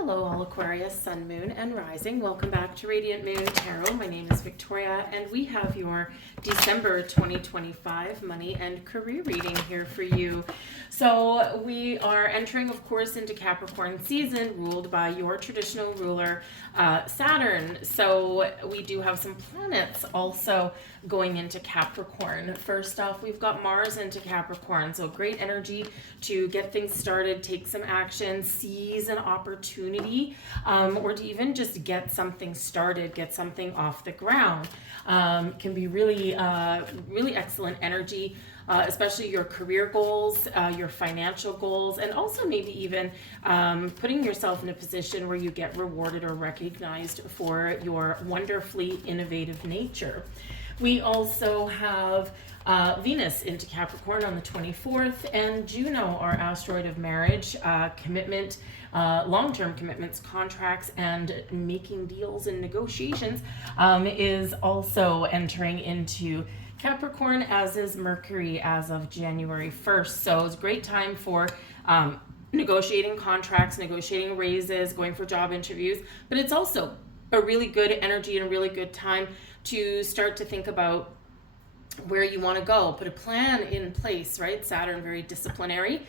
Hello, all Aquarius, Sun, Moon, and Rising. Welcome back to Radiant Moon Tarot. My name is Victoria, and we have your December 2025 money and career reading here for you. So we are entering, of course, into Capricorn season, ruled by your traditional ruler, Saturn. So we do have some planets also going into Capricorn. First off, we've got Mars into Capricorn. So great energy to get things started, take some action, seize an opportunity, or to even just get something started, get something off the ground. Can be really, really excellent energy, especially your career goals, your financial goals, and also maybe even putting yourself in a position where you get rewarded or recognized for your wonderfully innovative nature. We also have Venus into Capricorn on the 24th, and Juno, our asteroid of marriage, commitment, long-term commitments, contracts, and making deals and negotiations, is also entering into Capricorn, as is Mercury as of January 1st. So it's a great time for negotiating contracts, negotiating raises, going for job interviews, but it's also a really good energy and a really good time to start to think about where you want to go, put a plan in place, right? Saturn, very disciplinary,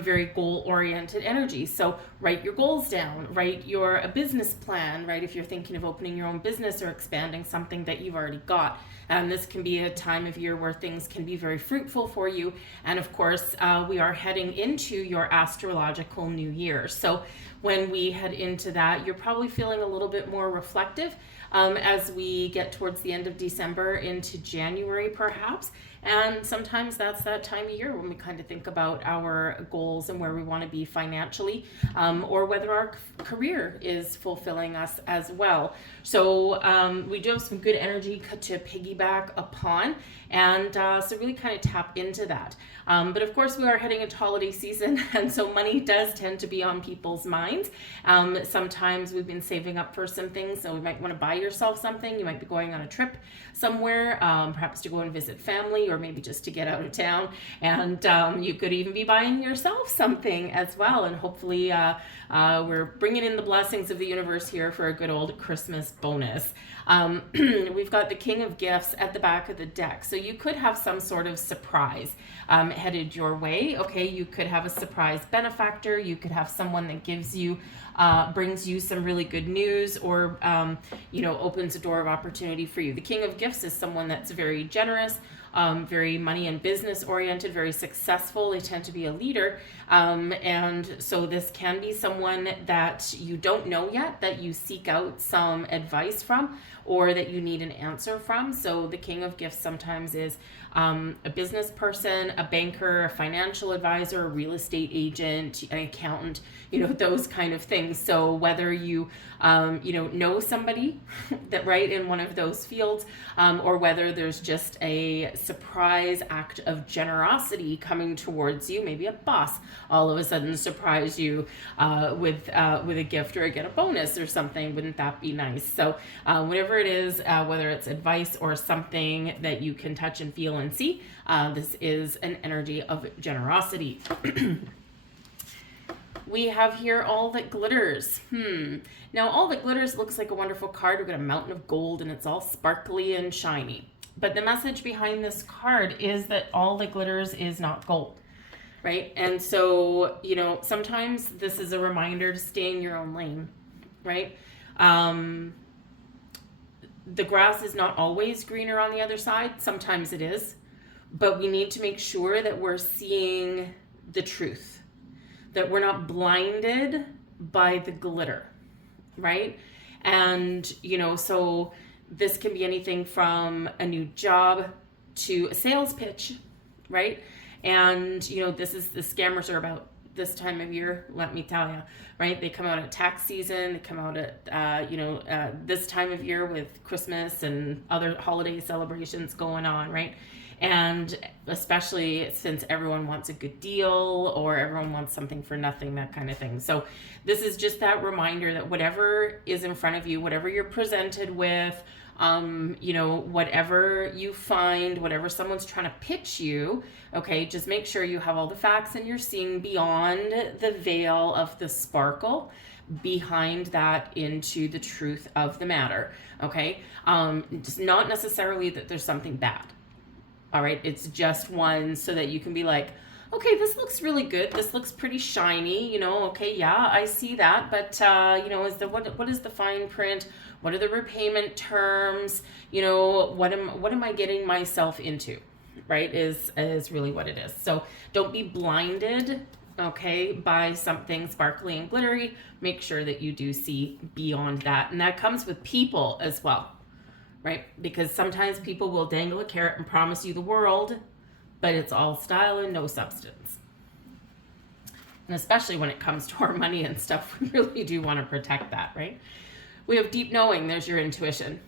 very goal-oriented energy. So write your goals down, write a business plan, right? If you're thinking of opening your own business or expanding something that you've already got. And this can be a time of year where things can be very fruitful for you. And of course, we are heading into your astrological new year. So when we head into that, you're probably feeling a little bit more reflective as we get towards the end of December into January, perhaps. And sometimes that's that time of year when we kind of think about our goals and where we want to be financially, or whether our career is fulfilling us as well. So we do have some good energy to piggyback upon, and so really kind of tap into that. But of course, we are heading into holiday season, and so money does tend to be on people's minds. Sometimes we've been saving up for some things, so we might want to buy yourself something. You might be going on a trip somewhere, perhaps to go and visit family, or maybe just to get out of town. And you could even be buying yourself something as well. And hopefully we're bringing in the blessings of the universe here for a good old Christmas bonus. We've got the King of Gifts at the back of the deck. So you could have some sort of surprise headed your way. Okay, you could have a surprise benefactor. You could have someone that gives you, brings you some really good news, or, opens a door of opportunity for you. The King of Gifts is someone that's very generous, very money and business oriented, very successful. They tend to be a leader. And so this can be someone that you don't know yet, that you seek out some advice from, or that you need an answer from. So the King of Gifts sometimes is a business person, a banker, a financial advisor, a real estate agent, an accountant, those kind of things. So whether you, know somebody that right in one of those fields, or whether there's just a surprise act of generosity coming towards you, maybe a boss all of a sudden surprise you with a gift, or get a bonus or something. Wouldn't that be nice? So whatever it is, whether it's advice or something that you can touch and feel and see, this is an energy of generosity. We have here All That Glitters. Now, All That Glitters looks like a wonderful card. We've got a mountain of gold, and it's all sparkly and shiny. But the message behind this card is that all that glitters is not gold, right? And so, sometimes this is a reminder to stay in your own lane, right? The grass is not always greener on the other side. Sometimes it is. But we need to make sure that we're seeing the truth, that we're not blinded by the glitter, right? And, so this can be anything from a new job to a sales pitch, right? And, this is the scammers are about this time of year, let me tell you, right? They come out at tax season, they come out at, this time of year with Christmas and other holiday celebrations going on, right? And especially since everyone wants a good deal, or everyone wants something for nothing, that kind of thing. So this is just that reminder that whatever is in front of you, whatever you're presented with, You know, whatever you find, whatever someone's trying to pitch you, okay, just make sure you have all the facts and you're seeing beyond the veil of the sparkle, behind that into the truth of the matter, okay? It's not necessarily that there's something bad, all right? It's just one so that you can be like, okay, this looks really good. This looks pretty shiny, you know, okay, yeah, I see that, but, you know, what is the fine print? What are the repayment terms? You know, what am I getting myself into, right, is really what it is. So don't be blinded, okay, by something sparkly and glittery. Make sure that you do see beyond that. And that comes with people as well, right? Because sometimes people will dangle a carrot and promise you the world, but it's all style and no substance. And especially when it comes to our money and stuff, we really do want to protect that, right? We have deep knowing. There's your intuition.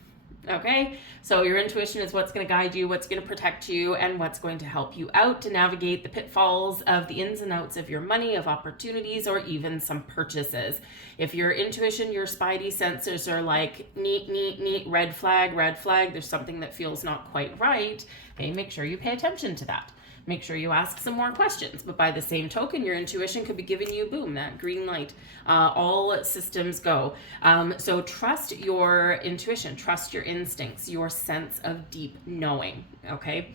Okay, so your intuition is what's going to guide you, what's going to protect you, and what's going to help you out to navigate the pitfalls of the ins and outs of your money, of opportunities, or even some purchases. If your intuition, your spidey sensors are like, neat, red flag, there's something that feels not quite right, okay, make sure you pay attention to that. Make sure you ask some more questions. But by the same token, your intuition could be giving you, boom, that green light. All systems go. So trust your intuition, trust your instincts, your sense of deep knowing, okay?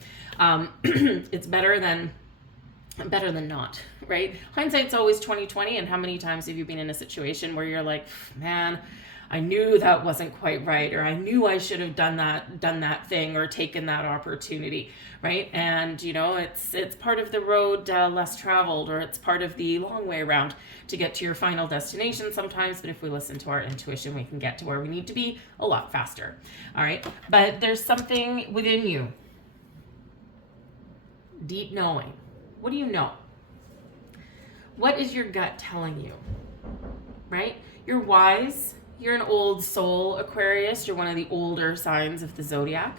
It's better than not, right? Hindsight's always 20/20, and how many times have you been in a situation where you're like, man, I knew that wasn't quite right, or I knew I should have done that thing or taken that opportunity, right? And you know, it's part of the road less traveled, or it's part of the long way around to get to your final destination sometimes. But if we listen to our intuition, we can get to where we need to be a lot faster. All right, but there's something within you, deep knowing. What do you know? What is your gut telling you, right? You're wise. You're an old soul, Aquarius. You're one of the older signs of the Zodiac,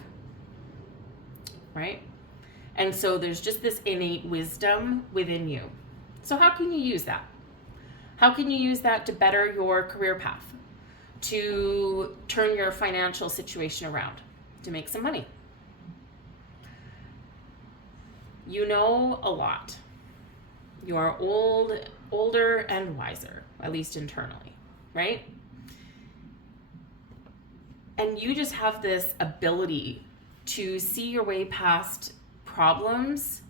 right? And so there's just this innate wisdom within you. So how can you use that? How can you use that to better your career path, to turn your financial situation around, to make some money? You know a lot. You are older and wiser, at least internally, right? And you just have this ability to see your way past problems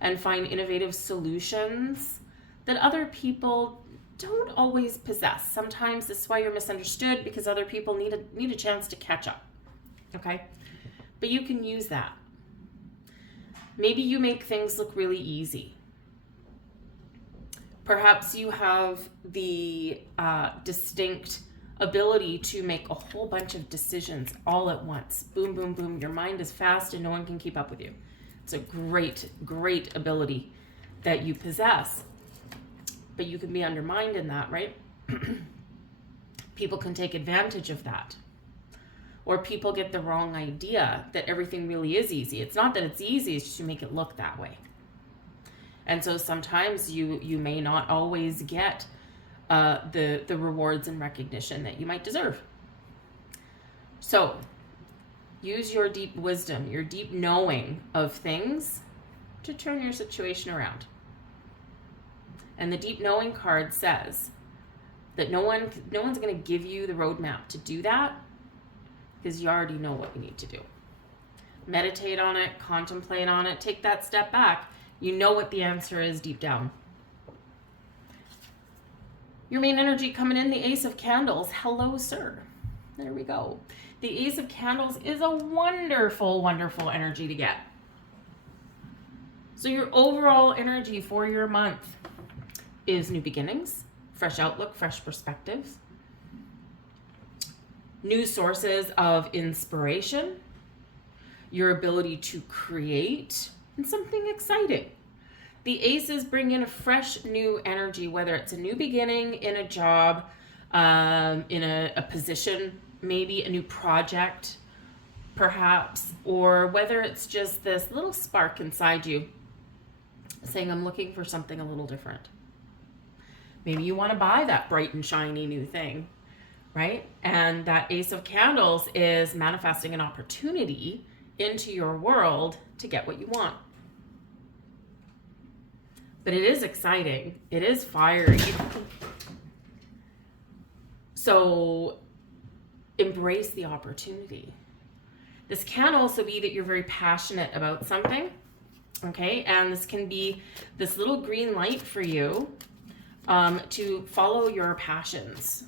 and find innovative solutions that other people don't always possess. Sometimes this is why you're misunderstood, because other people need a chance to catch up, okay? But you can use that. Maybe you make things look really easy. Perhaps you have the distinct ability to make a whole bunch of decisions all at once. Boom, boom, boom. Your mind is fast and no one can keep up with you. It's a great ability that you possess. But you can be undermined in that, right? People can take advantage of that. Or people get the wrong idea that everything really is easy. It's not that it's easy, it's just you make it look that way. And so sometimes you may not always get the rewards and recognition that you might deserve. So use your deep wisdom, your deep knowing of things to turn your situation around. And the deep knowing card says that no one's going to give you the roadmap to do that, because you already know what you need to do. Meditate on it, contemplate on it, take that step back. You know what the answer is deep down. Your main energy coming in, the Ace of Candles. Hello, sir. There we go. The Ace of Candles is a wonderful energy to get. So your overall energy for your month is new beginnings, fresh outlook, fresh perspectives, new sources of inspiration, your ability to create, and something exciting. The aces bring in a fresh new energy, whether it's a new beginning in a job, in a position, maybe a new project, perhaps, or whether it's just this little spark inside you saying, I'm looking for something a little different. Maybe you want to buy that bright and shiny new thing. right? And that Ace of Candles is manifesting an opportunity into your world to get what you want. But it is exciting. It is fiery. So embrace the opportunity. This can also be that you're very passionate about something, okay? And this can be this little green light for you to follow your passions.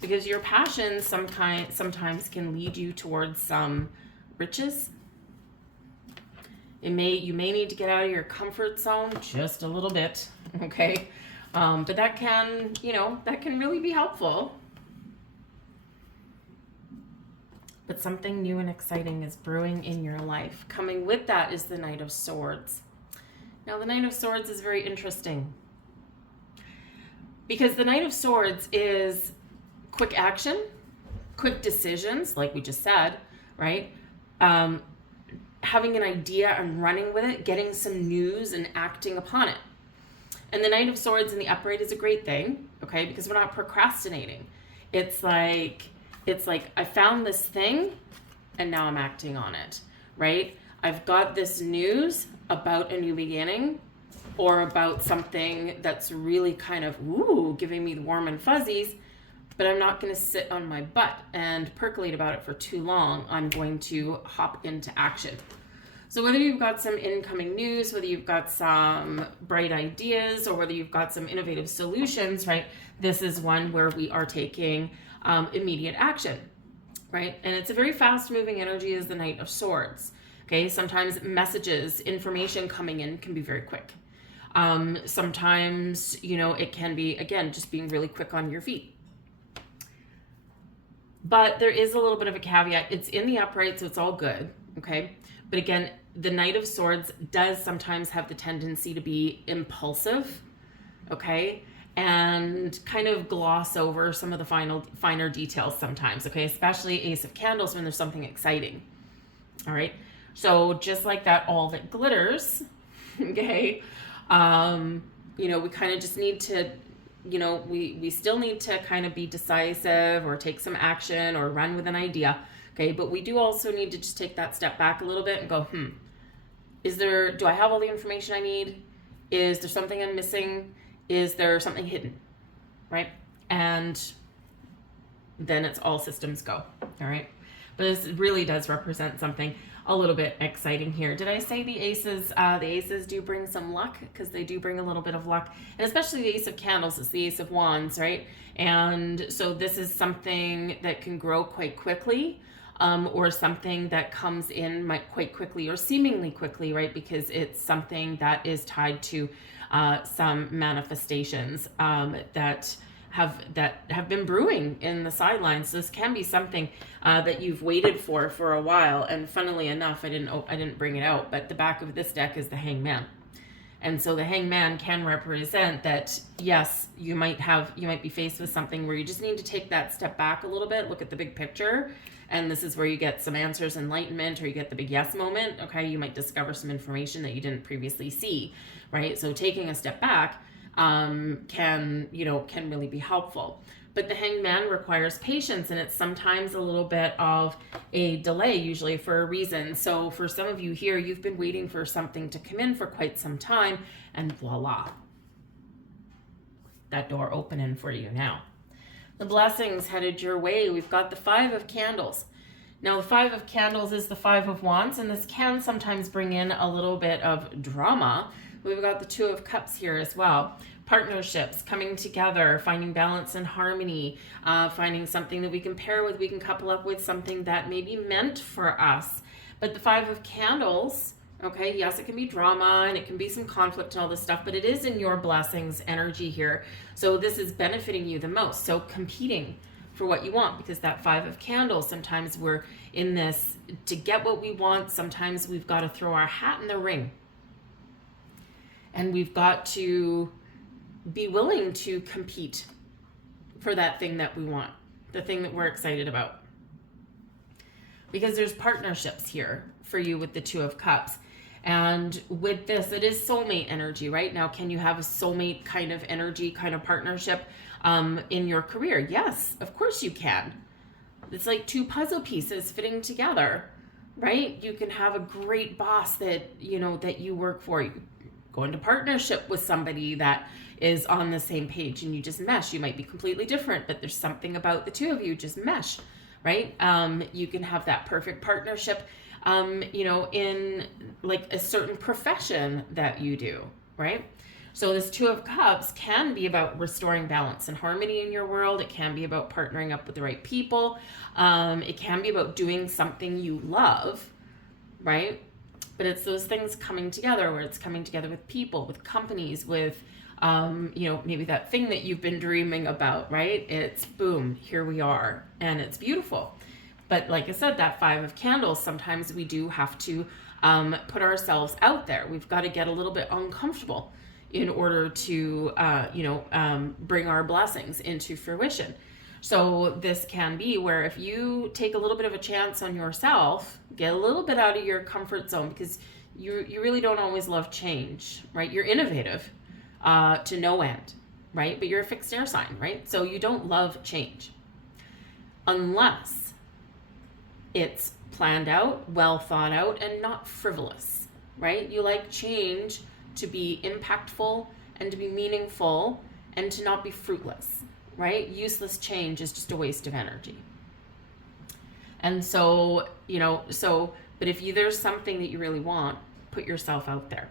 Because your passions sometimes can lead you towards some riches. You may need to get out of your comfort zone just a little bit, okay? But that can, that can really be helpful. But something new and exciting is brewing in your life. Coming with that is the Knight of Swords. Now, the Knight of Swords is very interesting because the Knight of Swords is quick action, quick decisions, like we just said, right? Having an idea and running with it, getting some news and acting upon it. And the Knight of Swords in the upright is a great thing, okay? Because we're not procrastinating. It's like I found this thing and now I'm acting on it, right? I've got this news about a new beginning or about something that's really kind of, giving me the warm and fuzzies, but I'm not going to sit on my butt and percolate about it for too long. I'm going to hop into action. So whether you've got some incoming news, whether you've got some bright ideas, or whether you've got some innovative solutions, right? This is one where we are taking immediate action, right? And it's a very fast-moving energy as the Knight of Swords, okay? Sometimes messages, information coming in can be very quick. Sometimes, it can be, again, just being really quick on your feet. But there is a little bit of a caveat. It's in the upright, so it's all good, okay? But again, the Knight of Swords does sometimes have the tendency to be impulsive, okay? And kind of gloss over some of the finer details sometimes, okay? Especially Ace of Candles when there's something exciting, all right? So just like that, all that glitters, okay? We kind of just need to, we still need to kind of be decisive or take some action or run with an idea, okay? But we do also need to just take that step back a little bit and go, do I have all the information I need? Is there something I'm missing? Is there something hidden, right? And then it's all systems go, all right? But this really does represent something a little bit exciting here. Did I say the aces? The aces do bring some luck because they do bring a little bit of luck. And especially the Ace of Candles is the Ace of Wands, right? And so this is something that can grow quite quickly. Or something that comes in quite quickly or seemingly quickly, right? Because it's something that is tied to some manifestations that have been brewing in the sidelines. So this can be something that you've waited for a while. And funnily enough, I didn't bring it out, but the back of this deck is the Hangman. And so the Hangman can represent that, yes, you might be faced with something where you just need to take that step back a little bit, look at the big picture. And this is where you get some answers, enlightenment, or you get the big yes moment. Okay, you might discover some information that you didn't previously see, right? So taking a step back can really be helpful. But the Hangman requires patience, and it's sometimes a little bit of a delay, usually for a reason. So for some of you here, you've been waiting for something to come in for quite some time, and voila, that door opening for you now. The blessings headed your way. We've got the Five of Candles. Now, the Five of Candles is the Five of Wands, and this can sometimes bring in a little bit of drama. We've got the Two of Cups here as well. Partnerships, coming together, finding balance and harmony, finding something that we can pair with, we can couple up with something that may be meant for us. But the Five of Candles, okay, yes, it can be drama and it can be some conflict and all this stuff, but it is in your blessings energy here. So this is benefiting you the most. So competing for what you want, because that Five of Candles, sometimes we're in this to get what we want. Sometimes we've got to throw our hat in the ring. And we've got to be willing to compete for that thing that we want, the thing that we're excited about. Because there's partnerships here for you with the Two of Cups. And with this, it is soulmate energy, right? Now, can you have a soulmate kind of energy, kind of partnership in your career? Yes, of course you can. It's like two puzzle pieces fitting together, right? You can have a great boss that, that you work for. You go into partnership with somebody that is on the same page and you just mesh. You might be completely different, but there's something about the two of you just mesh, right? You can have that perfect partnership, in like a certain profession that you do, right? So this Two of Cups can be about restoring balance and harmony in your world. It can be about partnering up with the right people. It can be about doing something you love, right? But it's those things coming together, where it's coming together with people, with companies, with, maybe that thing that you've been dreaming about, right? It's boom, here we are, and it's beautiful. But like I said, that Five of Candles, sometimes we do have to put ourselves out there. We've got to get a little bit uncomfortable in order to, bring our blessings into fruition. So this can be where if you take a little bit of a chance on yourself, get a little bit out of your comfort zone, because you really don't always love change, right? You're innovative to no end, right? But you're a fixed air sign, right? So you don't love change unless it's planned out, well thought out, and not frivolous, right? You like change to be impactful and to be meaningful and to not be fruitless, right? Useless change is just a waste of energy. And so, but if there's something that you really want, put yourself out there.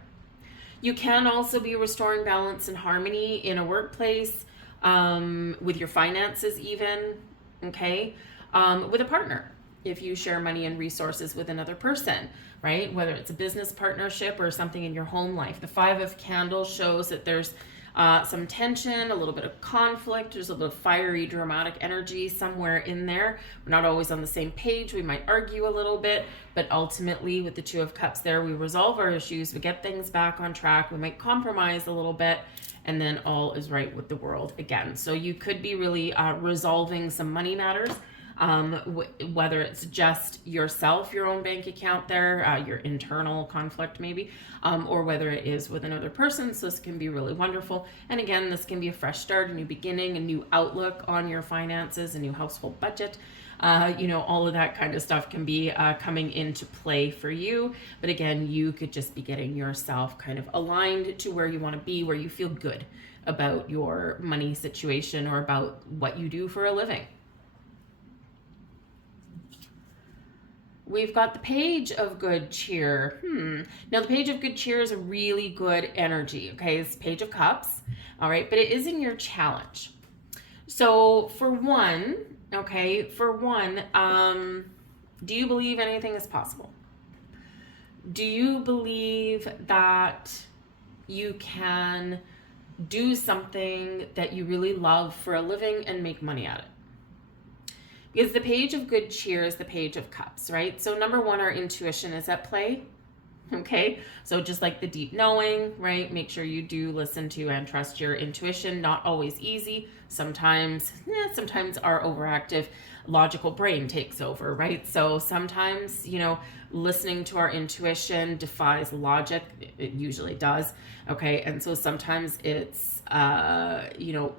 You can also be restoring balance and harmony in a workplace, with your finances even, okay? With a partner, if you share money and resources with another person, right? Whether it's a business partnership or something in your home life. The Five of Candles shows that there's some tension, a little bit of conflict. There's a little bit of fiery, dramatic energy somewhere in there. We're not always on the same page. We might argue a little bit, but ultimately with the Two of Cups there, we resolve our issues. We get things back on track. We might compromise a little bit, and then all is right with the world again. So you could be really resolving some money matters. Whether it's just yourself, your own bank account there, your internal conflict maybe, or whether it is with another person. So this can be really wonderful. And again, this can be a fresh start, a new beginning, a new outlook on your finances, a new household budget. All of that kind of stuff can be coming into play for you. But again, you could just be getting yourself kind of aligned to where you want to be, where you feel good about your money situation or about what you do for a living. We've got the Page of Good Cheer. Now, the Page of Good Cheer is a really good energy, okay? It's Page of Cups, all right? But it is in your challenge. So, for one, do you believe anything is possible? Do you believe that you can do something that you really love for a living and make money at it? Because the Page of Good Cheer is the Page of Cups, right? So number one, our intuition is at play, okay? So just like the deep knowing, right? Make sure you do listen to and trust your intuition. Not always easy. Sometimes our overactive logical brain takes over, right? So sometimes, listening to our intuition defies logic. It usually does, okay? And so sometimes it's,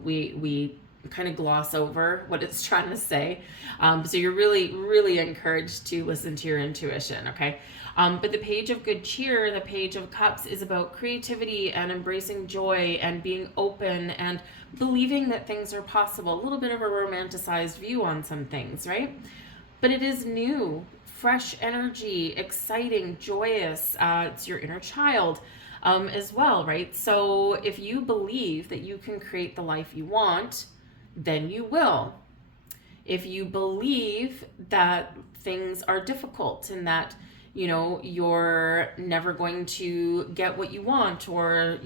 we kind of gloss over what it's trying to say. So you're really, really encouraged to listen to your intuition, okay? But the Page of Good Cheer, the Page of Cups, is about creativity and embracing joy and being open and believing that things are possible. A little bit of a romanticized view on some things, right? But it is new, fresh energy, exciting, joyous. It's your inner child as well, right? So if you believe that you can create the life you want, then you will. If you believe that things are difficult and that, you're never going to get what you want, or,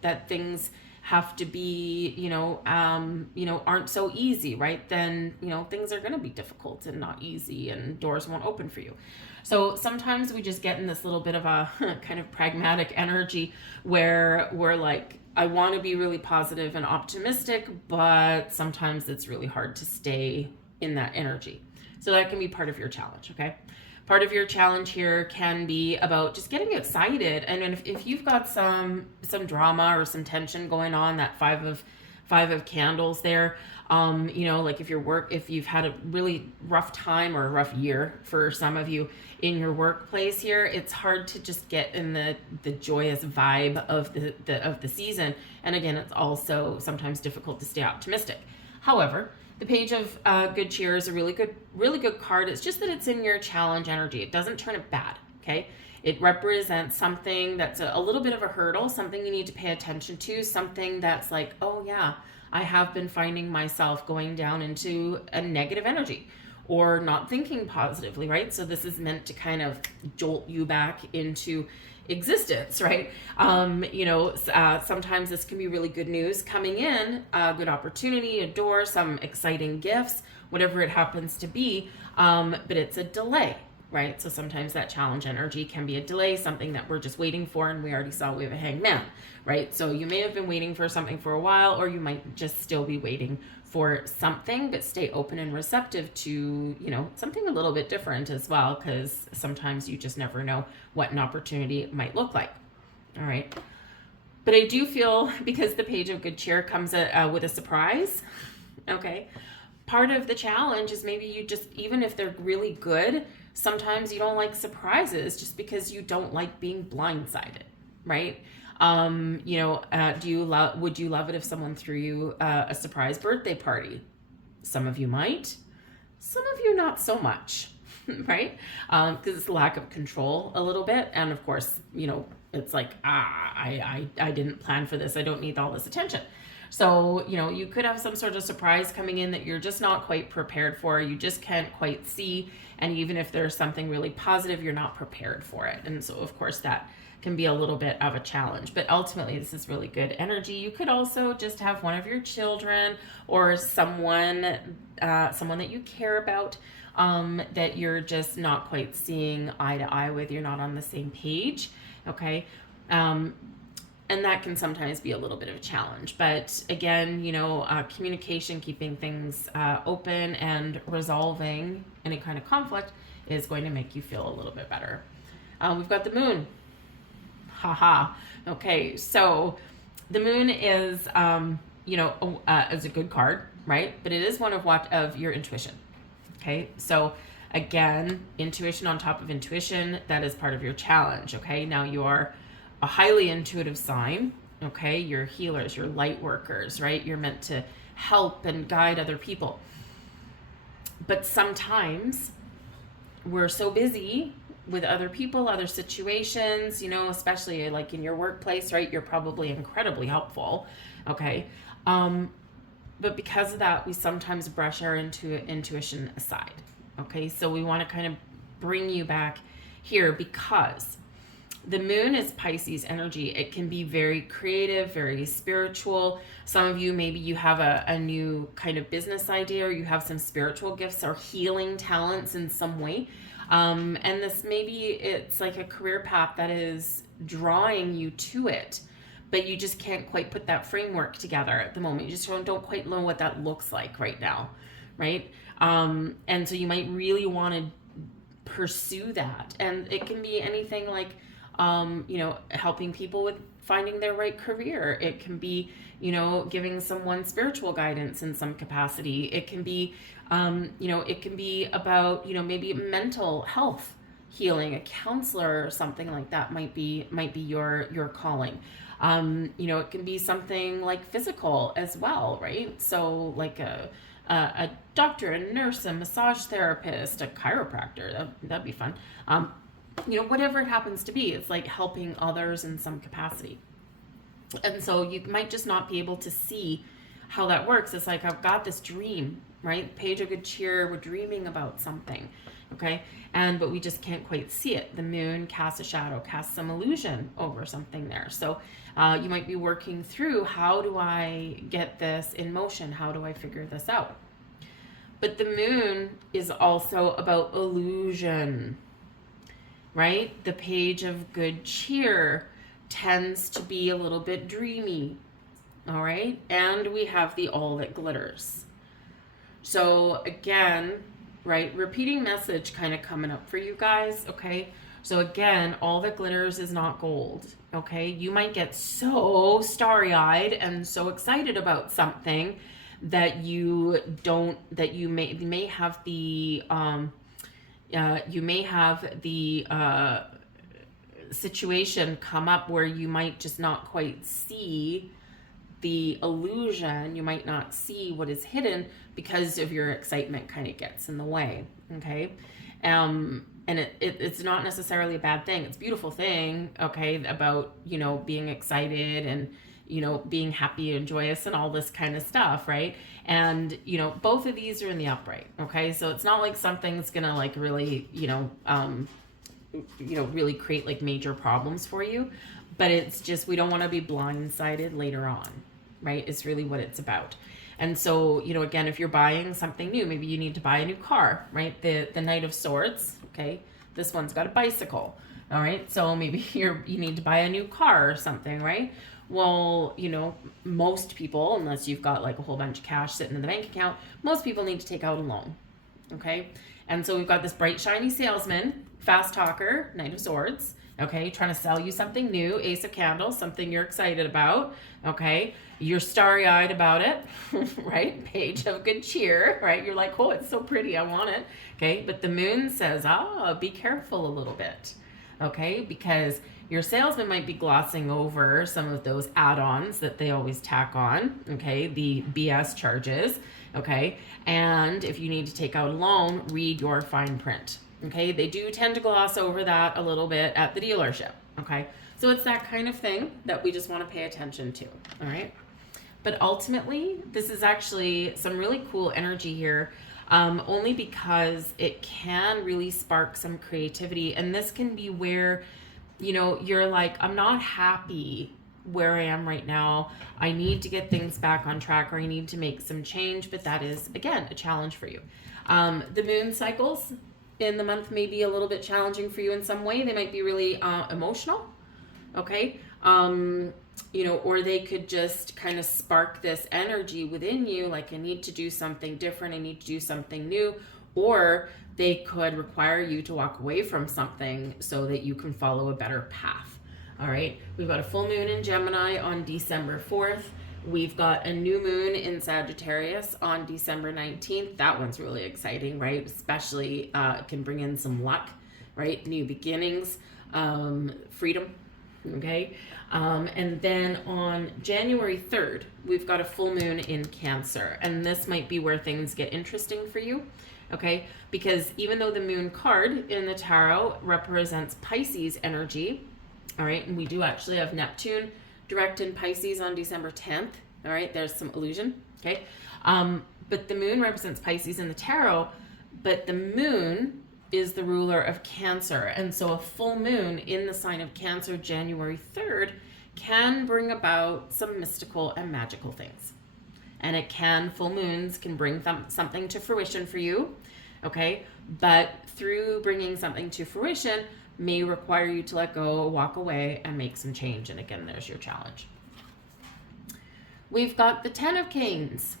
that things have to be, aren't so easy, right? Then, things are going to be difficult and not easy, and doors won't open for you. So sometimes we just get in this little bit of a kind of pragmatic energy where we're like, I want to be really positive and optimistic, but sometimes it's really hard to stay in that energy. So that can be part of your challenge, okay? part of your challenge here can be about just getting excited. And if you've got some drama or some tension going on, that five of candles there, like if you've had a really rough time or a rough year for some of you in your workplace here, it's hard to just get in the joyous vibe of the season. And again, it's also sometimes difficult to stay optimistic. However, the page of good cheer is a really good card. It's just that it's in your challenge energy. It doesn't turn it bad, okay? It represents something that's a little bit of a hurdle, something you need to pay attention to, something that's like, oh yeah, I have been finding myself going down into a negative energy or not thinking positively, right? So this is meant to kind of jolt you back into existence, right? Sometimes this can be really good news coming in, a good opportunity, a door, some exciting gifts, whatever it happens to be, but it's a delay, right? So sometimes that challenge energy can be a delay, something that we're just waiting for, and we already saw we have a hangman, right? So you may have been waiting for something for a while, or you might just still be waiting for something, but stay open and receptive to, something a little bit different as well, because sometimes you just never know what an opportunity might look like. All right. But I do feel, because the page of good cheer comes with a surprise, okay, part of the challenge is maybe you just, even if they're really good, sometimes you don't like surprises just because you don't like being blindsided, right? Would you love it if someone threw you a surprise birthday party? Some of you might, some of you not so much, right? Because it's lack of control a little bit. And of course, it's like, I didn't plan for this. I don't need all this attention. So, you could have some sort of surprise coming in that you're just not quite prepared for. You just can't quite see. And even if there's something really positive, you're not prepared for it. And so, of course, that can be a little bit of a challenge. But ultimately, this is really good energy. You could also just have one of your children or someone that you care about that you're just not quite seeing eye to eye with. You're not on the same page, okay? And that can sometimes be a little bit of a challenge. But again, communication, keeping things open and resolving any kind of conflict is going to make you feel a little bit better. We've got the moon. Haha. Okay, so the moon is, is a good card, right? But it is one of your intuition. Okay, so again, intuition on top of intuition, that is part of your challenge. Okay, now you are a highly intuitive sign. Okay, you're healers, you're light workers, right? You're meant to help and guide other people. But sometimes we're so busy with other people, other situations, especially like in your workplace, right? You're probably incredibly helpful. Okay. But because of that, we sometimes brush our intuition aside. Okay. So we want to kind of bring you back here because the moon is Pisces energy. It can be very creative, very spiritual. Some of you, maybe you have a new kind of business idea, or you have some spiritual gifts or healing talents in some way. And this, maybe it's like a career path that is drawing you to it, but you just can't quite put that framework together at the moment. You just don't quite know what that looks like right now, right? And so you might really want to pursue that. And it can be anything like, helping people with finding their right career. It can be, giving someone spiritual guidance in some capacity. It can be, it can be about, maybe mental health healing, a counselor or something like that might be your calling. It can be something like physical as well, right? So like a doctor, a nurse, a massage therapist, a chiropractor, that'd be fun. Whatever it happens to be, it's like helping others in some capacity. And so you might just not be able to see how that works. It's like, I've got this dream, right? Page of good cheer, we're dreaming about something, okay? But we just can't quite see it. The moon casts a shadow, casts some illusion over something there. So you might be working through, how do I get this in motion? How do I figure this out? But the moon is also about illusion, right? The page of good cheer tends to be a little bit dreamy, all right? And we have the all that glitters. So again, right? Repeating message kind of coming up for you guys, okay? So again, all that glitters is not gold, okay? You might get so starry-eyed and so excited about something that you may have the situation come up where you might just not quite see the illusion. You might not see what is hidden because of your excitement kind of gets in the way, okay? And it's not necessarily a bad thing. It's a beautiful thing, okay, about, you know, being excited and, you know, being happy and joyous and all this kind of stuff, right? And, you know, both of these are in the upright, okay? So it's not like something's gonna like really, really create like major problems for you, but it's just, we don't want to be blindsided later on, right? It's really what it's about. And so, you know, again, if you're buying something new, maybe you need to buy a new car, right? The Knight of Swords, okay? This one's got a bicycle, all right? So maybe you need to buy a new car or something, right? Well, you know, most people, unless you've got like a whole bunch of cash sitting in the bank account, most people need to take out a loan, okay? And so we've got this bright, shiny salesman, fast talker, Knight of Swords, okay, trying to sell you something new, Ace of Candles, something you're excited about, okay? You're starry-eyed about it, right? Page of Good Cheer, right? You're like, oh, it's so pretty, I want it, okay? But the moon says, be careful a little bit, okay? Because your salesman might be glossing over some of those add-ons that they always tack on, okay? The BS charges, okay? And if you need to take out a loan, read your fine print, okay? They do tend to gloss over that a little bit at the dealership, okay? So it's that kind of thing that we just want to pay attention to, all right? But ultimately, this is actually some really cool energy here, only because it can really spark some creativity. And this can be where, you know, you're like, I'm not happy where I am right now. I need to get things back on track, or I need to make some change. But that is, again, a challenge for you. The moon cycles in the month may be a little bit challenging for you in some way. They might be really emotional, okay? You know, or they could just kind of spark this energy within you, like I need to do something different, I need to do something new, or they could require you to walk away from something so that you can follow a better path. All right, we've got a full moon in Gemini on December 4th. We've got a new moon in Sagittarius on December 19th. That one's really exciting, right? Especially it can bring in some luck, right? New beginnings, freedom, okay? And then on January 3rd, we've got a full moon in Cancer. And this might be where things get interesting for you, okay? Because even though the moon card in the tarot represents Pisces energy, all right, and we do actually have Neptune direct in Pisces on December 10th, all right, there's some illusion, okay? But the moon represents Pisces in the tarot, but the moon is the ruler of Cancer. And so a full moon in the sign of Cancer, January 3rd, can bring about some mystical and magical things. And full moons can bring something to fruition for you, okay? But through bringing something to fruition may require you to let go, walk away, and make some change. And again, there's your challenge. We've got the 10 of Canes.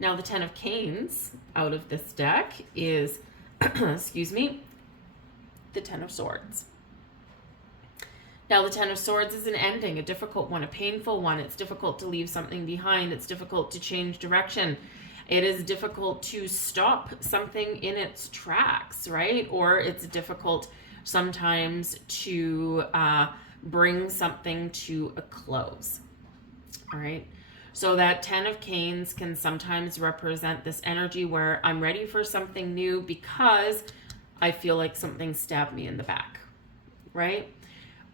Now the 10 of Canes out of this deck is, excuse me, the 10 of Swords. Now the 10 of Swords is an ending, a difficult one, a painful one. It's difficult to leave something behind. It's difficult to change direction. It is difficult to stop something in its tracks, right? Or it's difficult sometimes to bring something to a close, all right? So that 10 of Canes can sometimes represent this energy where I'm ready for something new because I feel like something stabbed me in the back, right?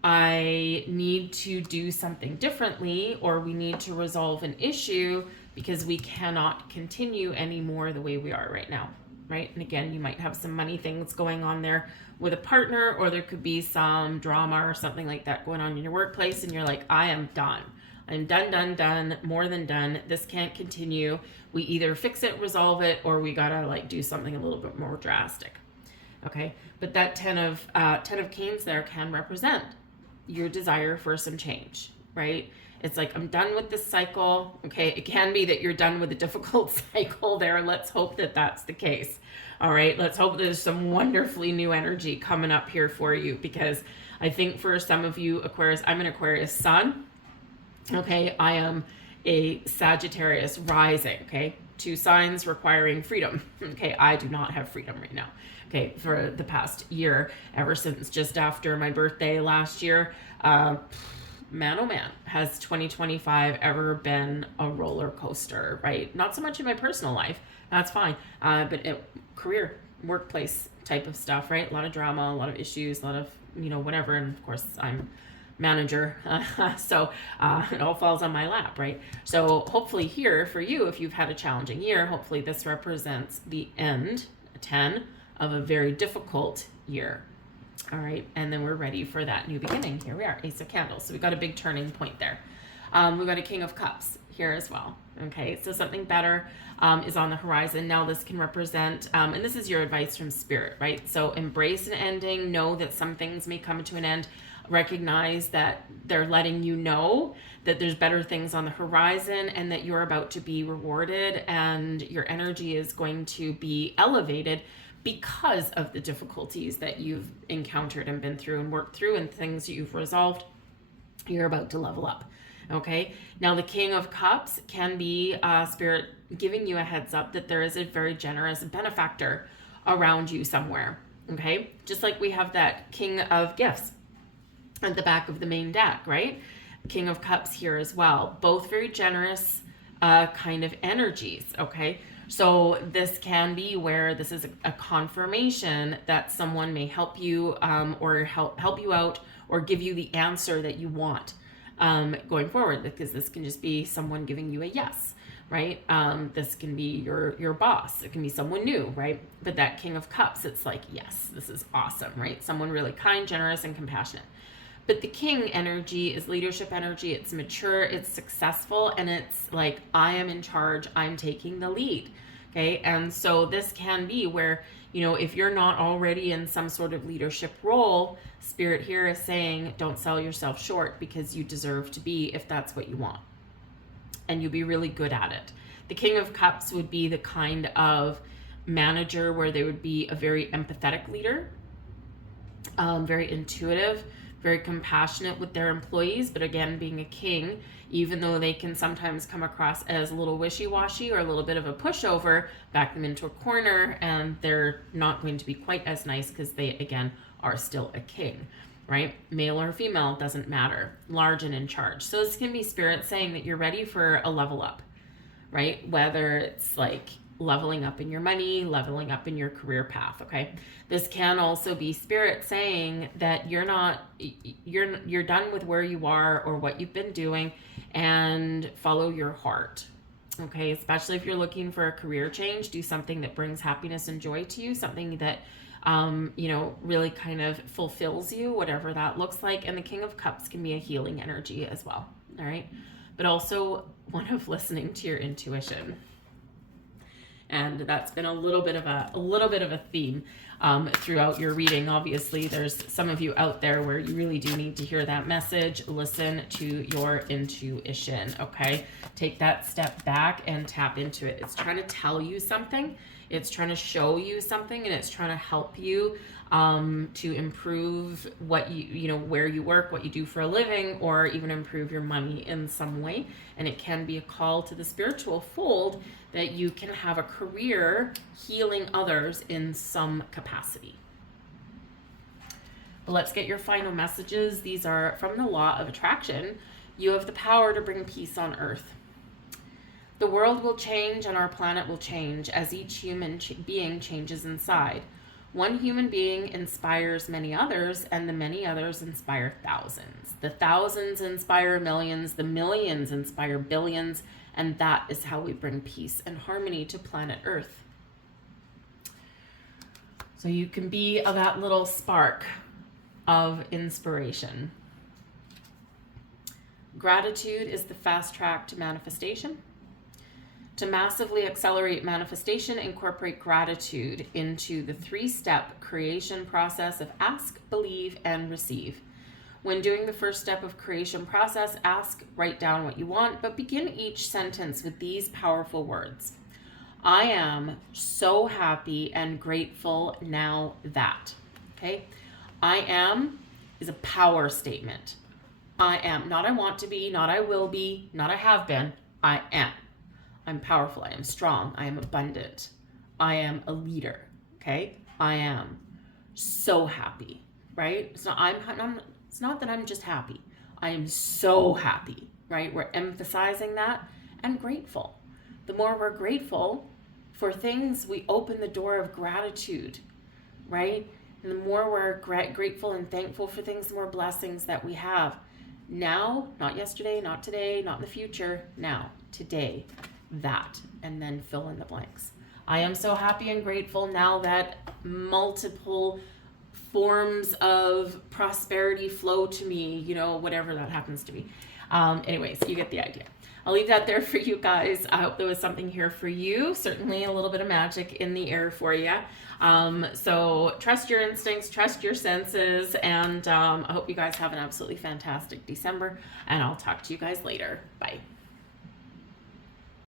I need to do something differently, or we need to resolve an issue because we cannot continue anymore the way we are right now, right? And again, you might have some money things going on there with a partner, or there could be some drama or something like that going on in your workplace, and you're like, I am done. I'm done, more than done. This can't continue. We either fix it, resolve it, or we gotta like do something a little bit more drastic, okay? But that 10 of Canes there can represent your desire for some change, right? It's like, I'm done with this cycle. Okay, it can be that you're done with a difficult cycle there. Let's hope that that's the case. All right, let's hope there's some wonderfully new energy coming up here for you, because I think for some of you Aquarius, I'm an Aquarius sun. Okay, I am a Sagittarius rising. Okay, 2 signs requiring freedom. Okay, I do not have freedom right now. Okay, for the past year, ever since just after my birthday last year, man, oh man, has 2025 ever been a roller coaster, right? Not so much in my personal life, that's fine, but career, workplace type of stuff, right? A lot of drama, a lot of issues, a lot of, whatever. And of course, I'm manager, so it all falls on my lap, right? So hopefully here for you, if you've had a challenging year, hopefully this represents the end, a 10, of a very difficult year. All right, and then we're ready for that new beginning. Here we are, Ace of Candles. So we got a big turning point there. We've got a King of Cups here as well. Okay, so something better is on the horizon. Now this can represent, and this is your advice from Spirit, right? So embrace an ending. Know that some things may come to an end. Recognize that they're letting you know that there's better things on the horizon, and that you're about to be rewarded, and your energy is going to be elevated because of the difficulties that you've encountered and been through and worked through, and things you've resolved. You're about to level up. Okay, now the King of Cups can be Spirit giving you a heads up that there is a very generous benefactor around you somewhere. Okay, just like we have that King of Gifts at the back of the main deck, right? King of Cups here as well. Both very generous kind of energies. Okay, so this can be where this is a confirmation that someone may help you or help you out, or give you the answer that you want going forward, because this can just be someone giving you a yes, right? This can be your boss. It can be someone new, right? But that King of Cups, it's like, yes, this is awesome, right? Someone really kind, generous, and compassionate. But the King energy is leadership energy. It's mature, it's successful, and it's like, I am in charge, I'm taking the lead. Okay, and so this can be where, if you're not already in some sort of leadership role, Spirit here is saying, don't sell yourself short, because you deserve to be, if that's what you want. And you'll be really good at it. The King of Cups would be the kind of manager where they would be a very empathetic leader, very intuitive, very compassionate with their employees. But again, being a king, even though they can sometimes come across as a little wishy-washy or a little bit of a pushover, back them into a corner, and they're not going to be quite as nice, because they, again, are still a king, right? Male or female, doesn't matter. Large and in charge. So this can be Spirit saying that you're ready for a level up, right? Whether it's like leveling up in your money, leveling up in your career path. Okay, this can also be Spirit saying that you're done with where you are or what you've been doing, and follow your heart. Okay, especially if you're looking for a career change, do something that brings happiness and joy to you, something that really kind of fulfills you, whatever that looks like. And the King of Cups can be a healing energy as well. All right, but also one of listening to your intuition. And that's been a little bit of a theme throughout your reading. Obviously, there's some of you out there where you really do need to hear that message. Listen to your intuition, okay? Take that step back and tap into it. It's trying to tell you something. It's trying to show you something, and it's trying to help you to improve what where you work, what you do for a living, or even improve your money in some way. And it can be a call to the spiritual fold that you can have a career healing others in some capacity. But let's get your final messages. These are from the Law of Attraction. You have the power to bring peace on earth. The world will change and our planet will change as each human being changes inside. One human being inspires many others, and the many others inspire thousands. The thousands inspire millions, the millions inspire billions, and that is how we bring peace and harmony to planet Earth. So you can be that little spark of inspiration. Gratitude is the fast track to manifestation. To massively accelerate manifestation, incorporate gratitude into the 3-step creation process of ask, believe, and receive. When doing the first step of creation process, ask, write down what you want, but begin each sentence with these powerful words. I am so happy and grateful now that. Okay? I am is a power statement. I am. Not I want to be, not I will be, not I have been. I am. I'm powerful. I am strong. I am abundant. I am a leader. Okay? I am so happy, right? It's not that I'm just happy. I am so happy, right? We're emphasizing that, and grateful. The more we're grateful for things, we open the door of gratitude, right? And the more we're grateful and thankful for things, the more blessings that we have. Now, not yesterday, not today, not in the future, now, today, that, and then fill in the blanks. I am so happy and grateful now that multiple forms of prosperity flow to me, you know, whatever that happens to be. Anyways, you get the idea. I'll leave that there for you guys. I hope there was something here for you. Certainly a little bit of magic in the air for you. So trust your instincts, trust your senses, and I hope you guys have an absolutely fantastic December, and I'll talk to you guys later. Bye.